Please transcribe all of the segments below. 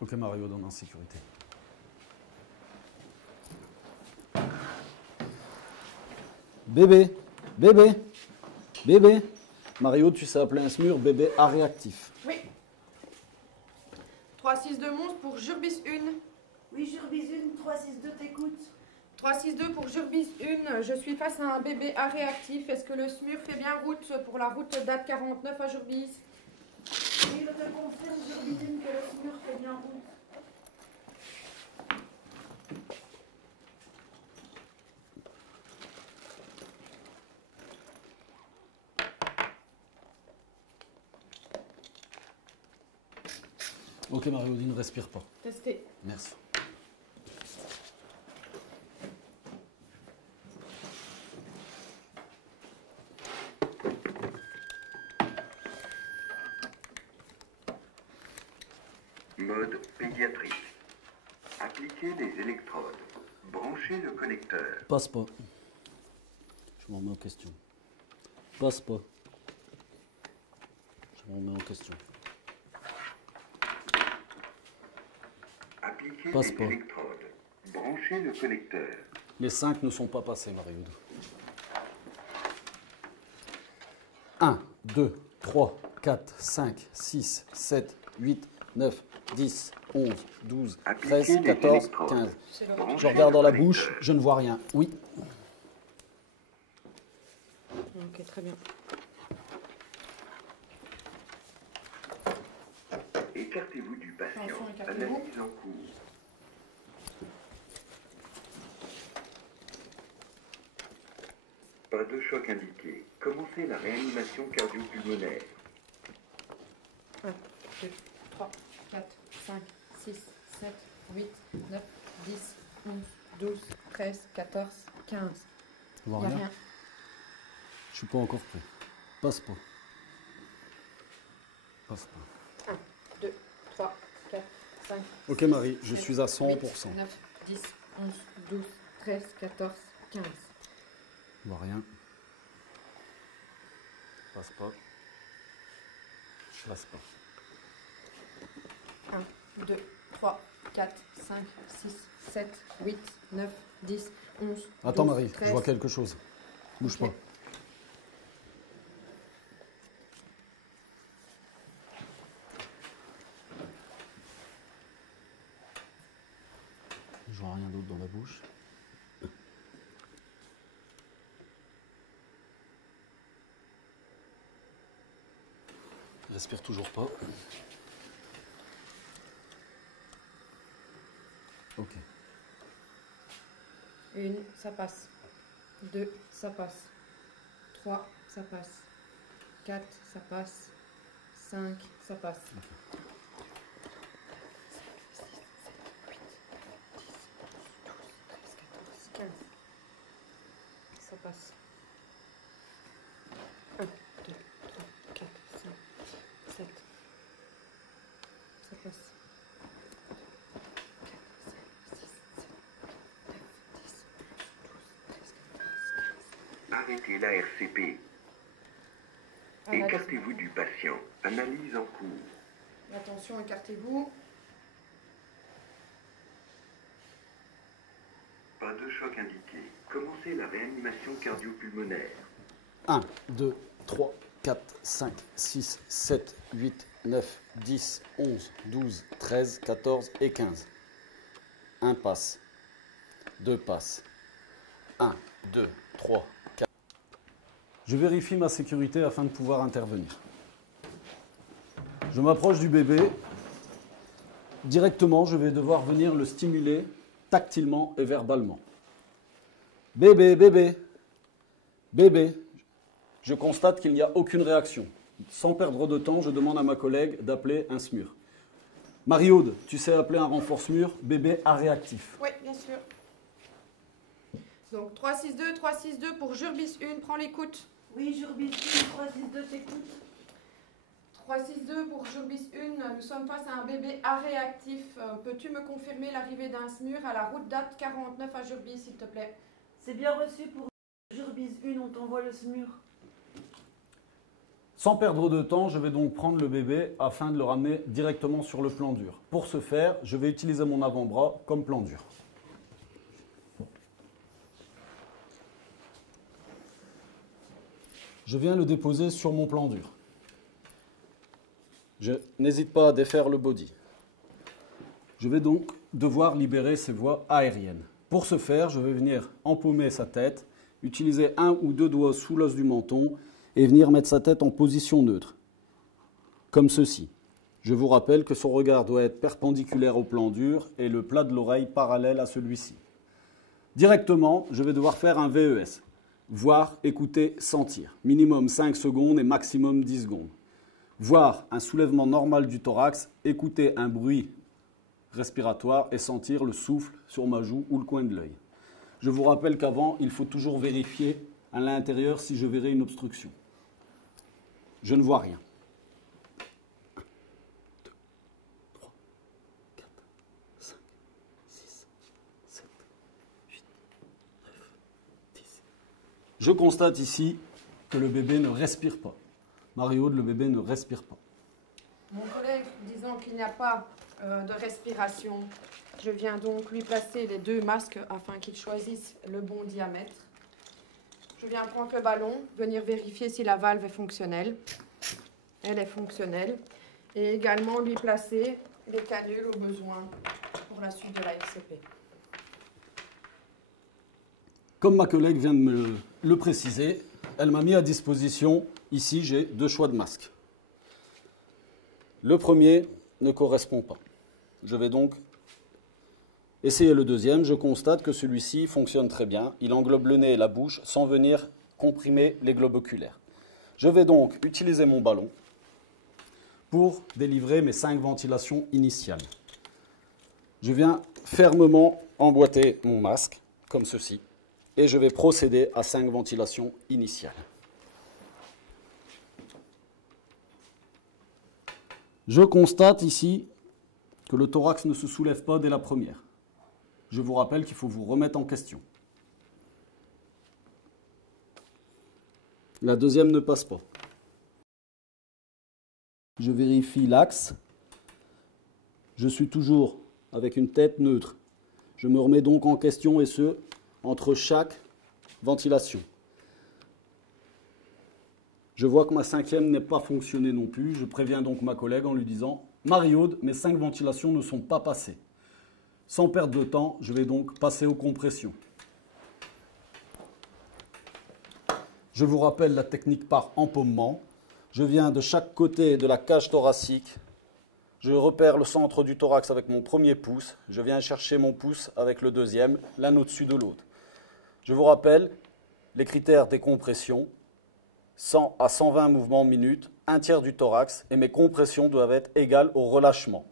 Ok, Mario, donne en sécurité. Bébé, bébé, bébé. Mario, tu sais appeler un SMUR, bébé A réactif. Oui. 362 monstre pour Jurbis 1. Oui, Jurbis 1, 362 t'écoute. 362 pour Jurbis 1. Je suis face à un bébé A réactif. Est-ce que le SMUR fait bien route pour la route date 49 à Jurbis? Oui, je te confirme, Jurbis 1, que le SMUR fait bien route. Ok, Mario, dis ne respire pas. Testé. Merci. Mode pédiatrique. Appliquez les électrodes. Branchez le connecteur. Passe pas. Je m'en remets en question. Passe pas. Je m'en remets en question. Appliquez Passe les pas. électrodes. Branchez le connecteur. Les 5 ne sont pas passés, Mario. 1, 2, 3, 4, 5, 6, 7, 8, 9, 10, 11, 12, 13, 14, 15. Je regarde dans la bouche, je ne vois rien. Oui. Ok, très bien. Écartez-vous du patient. Attention, écartez-vous. Analyse en cours. Pas de choc indiqué. Commencez la réanimation cardio-pulmonaire. 1, 2, 3, 4, 5, 6, 7, 8, 9, 10, 11, 12, 13, 14, 15. Je vois Il n'y a rien. rien. Je suis pas encore prêt. Passe pas. Passe pas. 1, 2, 3, 4, 5. Ok, Marie, je suis à 100%. 9, 10, 11, 12, 13, 14, 15. Je vois rien. Passe pas. Je passe pas. 1, 2, 3, 4, 5, 6, 7, 8, 9, 10, 11. Attends, 12, Marie, 13. je vois quelque chose. Bouge Ok. pas. Je vois rien d'autre dans la bouche. Respire toujours pas. Ok. 1, ça passe. 2, ça passe. 3, ça passe. 4, ça passe. 5, ça passe. 15. Ça passe. 1, 2, 3, 4, 5, 7. Ça passe. 4, 5, 6, 7, 8, 9, 10, 11, 12, 13, 14, 15. Arrêtez la RCP. Écartez-vous du patient. Analyse en cours. Attention, écartez-vous. Pas de choc indiqué. Commencez la réanimation cardio-pulmonaire. 1, 2, 3, 4, 5, 6, 7, 8, 9, 10, 11, 12, 13, 14 et 15. 1 passe. 2 passe. 1, 2, 3, 4. Je vérifie ma sécurité afin de pouvoir intervenir. Je m'approche du bébé. Directement, je vais devoir venir le stimuler tactilement et verbalement. Bébé, bébé, bébé. Je constate qu'il n'y a aucune réaction. Sans perdre de temps, je demande à ma collègue d'appeler un SMUR. Marie-Aude, tu sais appeler un renfort SMUR, bébé A réactif. Oui, bien sûr. Donc 362 pour Jurbis 1, prends l'écoute. Oui, Jurbis 1, 362 t'écoute. 362 pour Jurbis 1, nous sommes face à un bébé A réactif. Peux-tu me confirmer l'arrivée d'un SMUR à la route date 49 à Jurbis, s'il te plaît? C'est bien reçu pour Jurbis 1, on t'envoie le SMUR. Sans perdre de temps, je vais donc prendre le bébé afin de le ramener directement sur le plan dur. Pour ce faire, je vais utiliser mon avant-bras comme plan dur. Je viens le déposer sur mon plan dur. Je n'hésite pas à défaire le body. Je vais donc devoir libérer ses voies aériennes. Pour ce faire, je vais venir empaumer sa tête, utiliser un ou deux doigts sous l'os du menton et venir mettre sa tête en position neutre, comme ceci. Je vous rappelle que son regard doit être perpendiculaire au plan dur et le plat de l'oreille parallèle à celui-ci. Directement, je vais devoir faire un VES. Voir, écouter, sentir. Minimum 5 secondes et maximum 10 secondes. Voir un soulèvement normal du thorax, écouter un bruit respiratoire et sentir le souffle sur ma joue ou le coin de l'œil. Je vous rappelle qu'avant, il faut toujours vérifier à l'intérieur si je verrai une obstruction. Je ne vois rien. 1, 2, 3, 4, 5, 6, 7, 8, 9, 10. Je constate ici que le bébé ne respire pas. Marie-Aude, le bébé ne respire pas. Mon collègue disant qu'il n'y a pas de respiration, je viens donc lui placer les 2 masques afin qu'il choisisse le bon diamètre. Je viens prendre le ballon, venir vérifier si la valve est fonctionnelle. Elle est fonctionnelle. Et également lui placer les canules au besoin pour la suite de la RCP. Comme ma collègue vient de me le préciser, elle m'a mis à disposition, ici j'ai 2 choix de masques. Le premier ne correspond pas. Je vais donc essayer le deuxième. Je constate que celui-ci fonctionne très bien. Il englobe le nez et la bouche sans venir comprimer les globes oculaires. Je vais donc utiliser mon ballon pour délivrer mes 5 ventilations initiales. Je viens fermement emboîter mon masque, comme ceci, et je vais procéder à 5 ventilations initiales. Je constate ici que le thorax ne se soulève pas dès la première. Je vous rappelle qu'il faut vous remettre en question. La deuxième ne passe pas. Je vérifie l'axe. Je suis toujours avec une tête neutre. Je me remets donc en question et ce, entre chaque ventilation. Je vois que ma 5e n'est pas fonctionnée non plus. Je préviens donc ma collègue en lui disant « Marie-Aude, mes 5 ventilations ne sont pas passées. » Sans perdre de temps, je vais donc passer aux compressions. Je vous rappelle la technique par empaumement. Je viens de chaque côté de la cage thoracique. Je repère le centre du thorax avec mon premier pouce. Je viens chercher mon pouce avec le deuxième, l'un au-dessus de l'autre. Je vous rappelle les critères des compressions. 100 à 120 mouvements minute, 1/3 du thorax, et mes compressions doivent être égales au relâchement.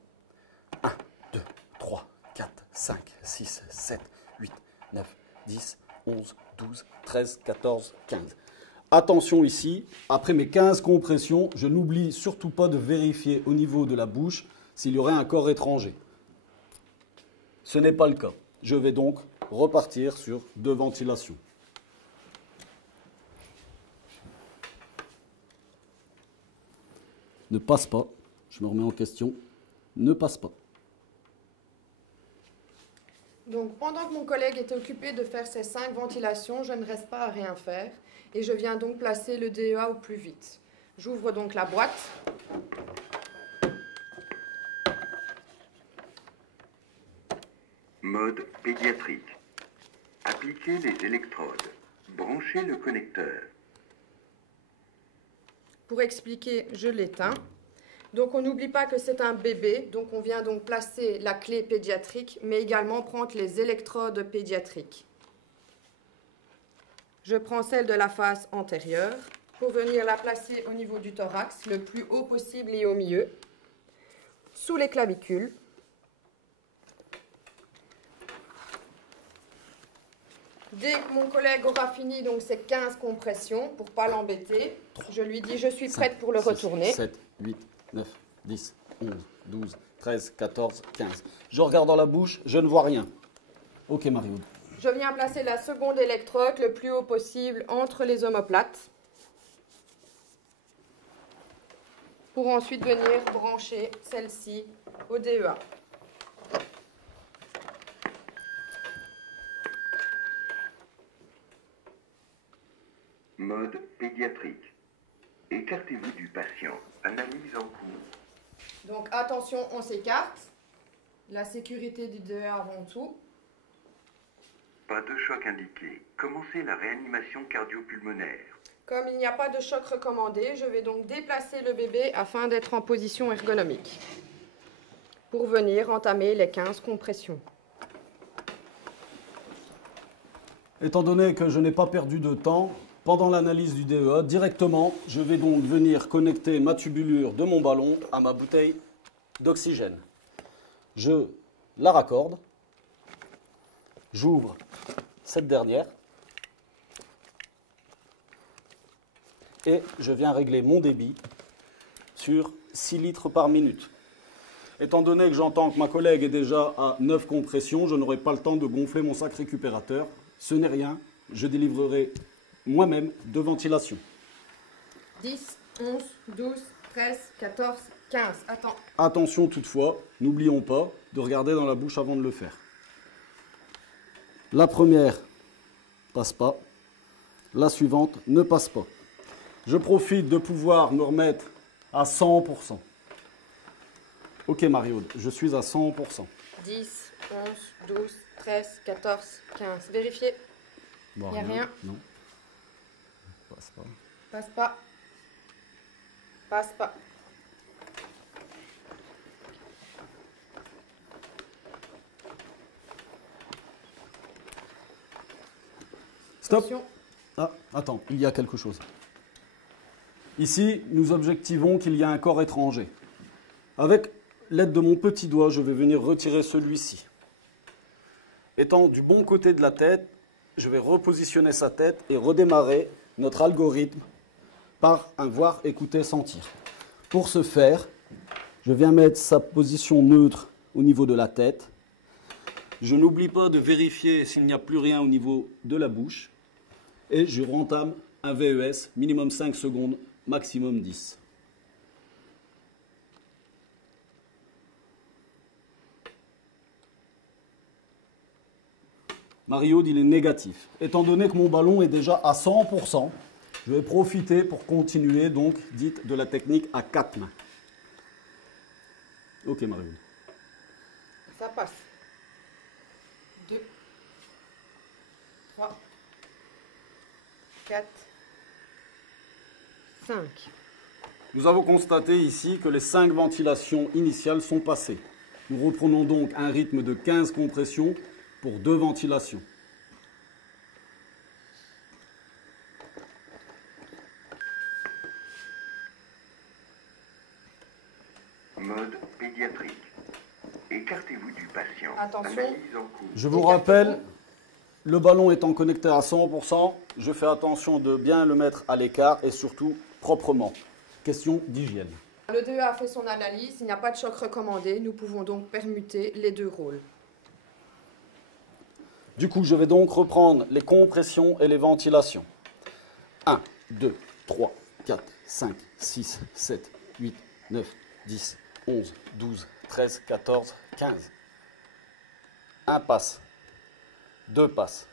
1, 2, 3, 4, 5, 6, 7, 8, 9, 10, 11, 12, 13, 14, 15. Attention ici, après mes 15 compressions, je n'oublie surtout pas de vérifier au niveau de la bouche s'il y aurait un corps étranger. Ce n'est pas le cas. Je vais donc repartir sur 2 ventilations. Ne passe pas. Je me remets en question. Ne passe pas. Donc, pendant que mon collègue était occupé de faire ces 5 ventilations, je ne reste pas à rien faire et je viens donc placer le DEA au plus vite. J'ouvre donc la boîte. Mode pédiatrique. Appliquez les électrodes. Branchez le connecteur. Pour expliquer, je l'éteins. Donc on n'oublie pas que c'est un bébé, donc on vient donc placer la clé pédiatrique, mais également prendre les électrodes pédiatriques. Je prends celle de la face antérieure pour venir la placer au niveau du thorax, le plus haut possible et au milieu, sous les clavicules. Dès que mon collègue aura fini donc ces 15 compressions, pour ne pas l'embêter, je lui dis je suis prête pour le retourner. 7, 8, 9, 10, 11, 12, 13, 14, 15. Je regarde dans la bouche, je ne vois rien. Ok Marie-Aude. Je viens placer la seconde électrode le plus haut possible entre les omoplates. pour ensuite venir brancher celle-ci au DEA. Mode pédiatrique. Écartez-vous du patient. Analyse en cours. Donc attention, on s'écarte. La sécurité du DEA avant tout. Pas de choc indiqué. Commencez la réanimation cardio-pulmonaire. Comme il n'y a pas de choc recommandé, je vais donc déplacer le bébé afin d'être en position ergonomique pour venir entamer les 15 compressions. Étant donné que je n'ai pas perdu de temps, pendant l'analyse du DEA, directement, je vais donc venir connecter ma tubulure de mon ballon à ma bouteille d'oxygène. Je la raccorde, j'ouvre cette dernière et je viens régler mon débit sur 6 litres par minute. Étant donné que j'entends que ma collègue est déjà à 9 compressions, je n'aurai pas le temps de gonfler mon sac récupérateur. Ce n'est rien, je délivrerai moi-même de ventilation. 10, 11, 12, 13, 14, 15. Attends. Attention toutefois, n'oublions pas de regarder dans la bouche avant de le faire. La première passe pas, la suivante ne passe pas. Je profite de pouvoir me remettre à 100%. Ok Mario, je suis à 100%. 10, 11, 12, 13, 14, 15. Vérifiez. Bon, Il n'y a rien. Non. Passe pas. Passe pas. Passe pas. Stop. Attention. Ah, attends, il y a quelque chose. Ici, nous objectivons qu'il y a un corps étranger. Avec l'aide de mon petit doigt, je vais venir retirer celui-ci. Étant du bon côté de la tête, je vais repositionner sa tête et redémarrer notre algorithme par un voir, écouter, sentir. Pour ce faire, je viens mettre sa position neutre au niveau de la tête. Je n'oublie pas de vérifier s'il n'y a plus rien au niveau de la bouche. Et je rentame un VES, minimum 5 secondes, maximum 10. Mario, il est négatif. Étant donné que mon ballon est déjà à 100%, je vais profiter pour continuer, donc, dite de la technique à 4 mains. Ok, Mario. Ça passe. 2, 3, 4, 5. Nous avons constaté ici que les 5 ventilations initiales sont passées. Nous reprenons donc un rythme de 15 compressions pour 2 ventilations. Mode pédiatrique. Écartez-vous du patient. Attention. Analyse en cours. Je vous rappelle, le ballon étant connecté à 100%, je fais attention de bien le mettre à l'écart et surtout proprement. Question d'hygiène. Le DEA a fait son analyse, il n'y a pas de choc recommandé, nous pouvons donc permuter les deux rôles. Du coup, je vais donc reprendre les compressions et les ventilations. 1, 2, 3, 4, 5, 6, 7, 8, 9, 10, 11, 12, 13, 14, 15. 1 passe. 2 passes.